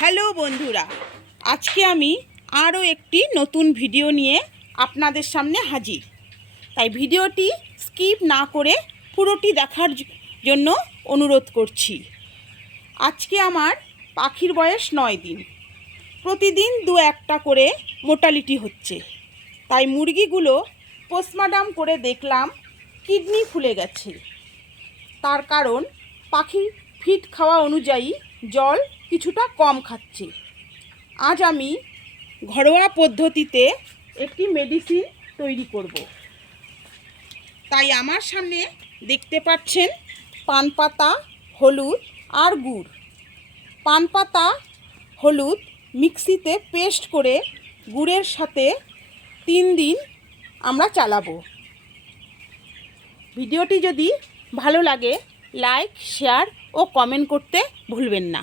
Hello বন্ধুরা, আজকে আমি আরও একটি নতুন ভিডিও নিয়ে আপনাদের সামনে হাজির। তাই ভিডিওটি স্কিপ না করে পুরোটি দেখার জন্য অনুরোধ করছি। আজকে আমার পাখির বয়স 9 দিন। প্রতিদিন 2-1টা করে মোর্টালিটি হচ্ছে। তাই মুরগিগুলো পোস্টমর্টম করে দেখলাম কিডনি ফুলে গেছে। তার কারণ পাখির ফিড খাওয়া অনুযায়ী জল কিছুটা কম খাচ্ছে। আজ আমি ঘরোয়া পদ্ধতিতে একটি মেডিসিন তৈরি করব। তাই আমার সামনে দেখতে পাচ্ছেন পান পাতা, হলুদ আর গুড়। পান পাতা, হলুদ মিক্সিতে পেস্ট করে গুড়ের সাথে 3 দিন আমরা চালাবো। ভিডিওটি যদি ভালো লাগে লাইক, শেয়ার ও কমেন্ট করতে ভুলবেন না।